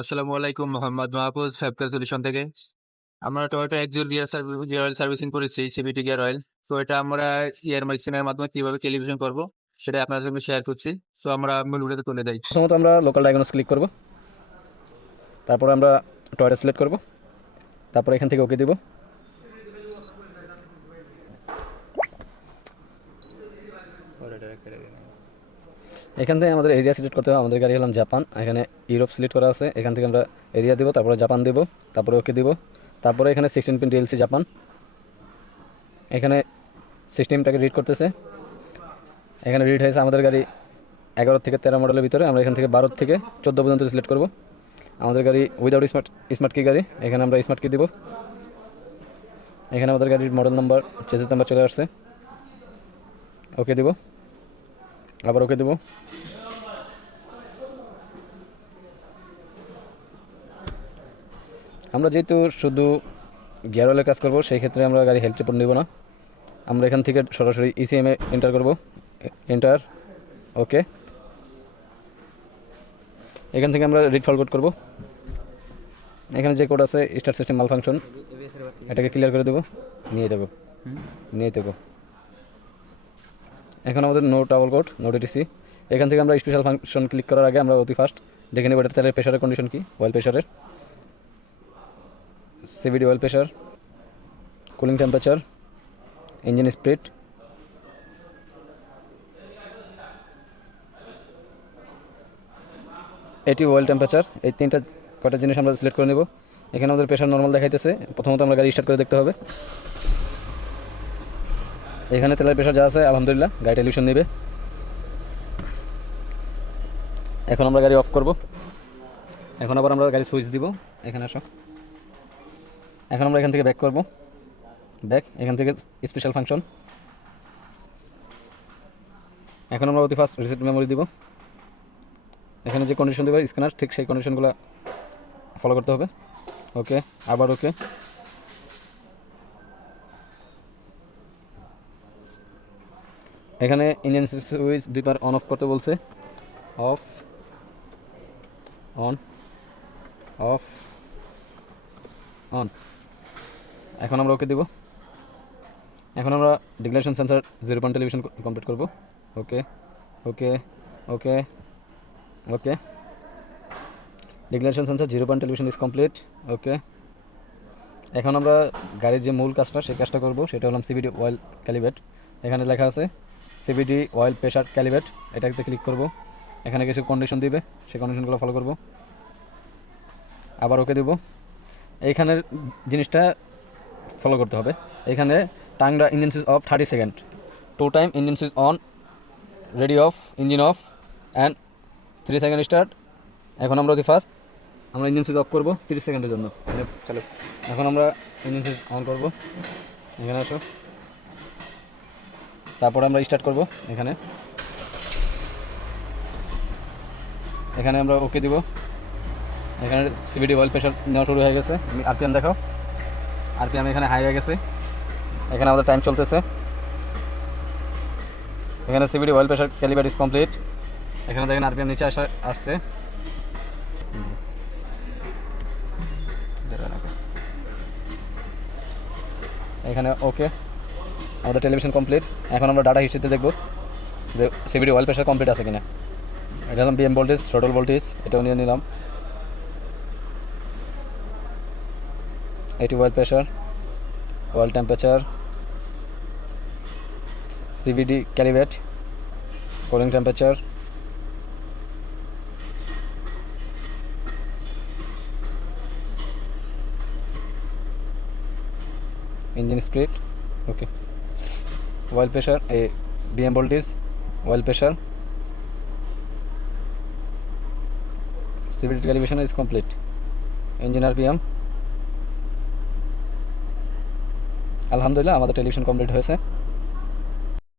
আসসালামু আলাইকুম, মোহাম্মদ মাহফুজ ফ্যাবকার সলিউশন থেকে। আমরা টয়োটা এক্সজুল গিয়ার অয়েল সার্ভিসিং করেছি, সিবিটি গিয়ার অয়েল। তো এটা আমরা ইয়ার মেশিনের মাধ্যমে কিভাবে টেলিভিশন করব সেটা আপনাদের সঙ্গে শেয়ার করছি। তো আমরা মূল ভিডিওতে তুলে দেই। প্রথমত আমরা লোকাল ডায়াগনোস ক্লিক করব, তারপর আমরা টয়টা সিলেক্ট করব, তারপর এখান থেকে ওকে দিব। এখান থেকে আমাদের এরিয়া সিলেক্ট করতে হবে। আমাদের গাড়ি হলাম জাপান, এখানে ইউরোপ সিলেক্ট করা আছে। এখান থেকে আমরা এরিয়া দিব, তারপরে জাপান দেব, তারপরে ওকে দিব। তারপরে এখানে 16 পিন ডিএলসি জাপান, এখানে সিস্টেমটাকে রিড করতেছে। এখানে রিড হয়েছে আমাদের গাড়ি 11 থেকে 13 মডেলের ভিতরে। আমরা এখান থেকে 12 থেকে 14 পর্যন্ত সিলেক্ট করব। আমাদের গাড়ি উইদাউট স্মার্ট কি গাড়ি, এখানে আমরা স্মার্ট কি দিব। এখানে আমাদের গাড়ির মডেল নাম্বার, চেসিস নাম্বার চলে আসছে। ওকে দিব, আবার ওকে দিব। আমরা যেহেতু শুধু গিয়ার অয়েলের কাজ করবো, সেই ক্ষেত্রে আমরা গাড়ি হেলথ রিপোর্ট নেব না। আমরা এখান থেকে সরাসরি ইসিএমে এন্টার করব। এন্টার, ওকে। এখান থেকে আমরা রিড ফরওয়ার্ড করব। এখানে যে কোড আছে স্টার্ট সিস্টেম মাল ফাংশন, এটাকে ক্লিয়ার করে দেবো, নিয়ে দেবো। এখন আমাদের নো টাওয়াল কোড, নো ডিটিসি। এখান থেকে আমরা স্পেশাল ফাংশন ক্লিক করার আগে আমরা অতি ফার্স্ট দেখে নেব এটার তেলের প্রেশারের কন্ডিশন কি। অয়েল প্রেশারের, CVD oil pressure, cooling temperature, engine speed, এটি অয়েল টেম্পারেচার। এই তিনটা কটা জিনিস আমরা সিলেক্ট করে নেব। এখানে আমাদের প্রেশার নর্মাল দেখাইতেছে। প্রথমত আমরা গাড়ি স্টার্ট করে দেখতে হবে। এখানে তেলের প্রেশার যা আছে আলহামদুলিল্লাহ, গাড়ি টেলিভিশন নেবে। এখন আমরা গাড়ি অফ করব। এখন আবার আমরা গাড়ি সুইচ দিব। এখানে আসো। এখন আমরা এখান থেকে ব্যাক করব। ব্যাক, এখান থেকে স্পেশাল ফাংশন। এখন আমরা অতি ফার্স্ট রিসেট মেমোরি দিব। এখানে যে কন্ডিশন দেবে স্ক্যানার, ঠিক সেই কন্ডিশনগুলো ফলো করতে হবে। ওকে, আবার ওকে। এখানে ইঞ্জিন সুইচ দুইবার অন অফ করতে বলছে। Off, on, off, on. এখন আমরা ওকে দেব। এখন আমরা declaration sensor 0 point television complete করব। Okay, okay, okay, okay. Declaration sensor 0 point television is complete. Okay. এখন আমরা গাড়ির যে মূল কাজটা, সেই কাজটা করব। সেটা হলাম সিবিডি অয়েল ক্যালিব্রেট। এখানে লেখা আছে সিবিডি অয়েল প্রেশার ক্যালিব্রেট, এটাতে ক্লিক করব। এখানে কিছু কন্ডিশন দিবে, সেই কন্ডিশনগুলো ফলো করব। আবার ওকে দেব। এইখানের জিনিসটা ফলো করতে হবে। এখানে টাংরা engine switch off 30 second, 2 time engine switch on, ready off, engine off, and 3 second start. এখন আমরা অতি ফার্স্ট আমরা ইঞ্জিন সুইচ অফ করবো 30 সেকেন্ডের জন্য। চলো, এখন আমরা ইঞ্জিন সুইচ অন করব। এখানে আসো। তারপর আমরা স্টার্ট করব। এখানে এখানে আমরা ওকে দিব। এখানে সিবিডি অয়েল প্রেশার নেওয়া শুরু হয়ে গেছে। আরপিএম দেখাও। আরপিএম এখানে হাই হয়ে গেছে। এখানে আমাদের টাইম চলতেছে। এখানে CBD oil pressure calibrate is complete. এখানে দেখেন আরপিএম নিচে আসছে। এখানে ওকে, আমাদের টেলিভিশন কমপ্লিট। এখন আমরা ডাটা হিস্ট্রিতে দেখব যে সিবিডি অয়েল প্রেশার কমপ্লিট আছে কিনা। এটা হলাম বিএম ভোল্টেজ, থ্রোটল ভোল্টেজ, এটাও নিয়ে নিলাম। এটি oil pressure, oil temperature, CBD calibrate, cooling temperature, engine speed, okay. Oil pressure, A BM voltage, oil pressure, CBD calibration is complete. Engine RPM, আলহামদুলিল্লাহ আমাদের টেলিভিশন কমপ্লিট হয়েছে।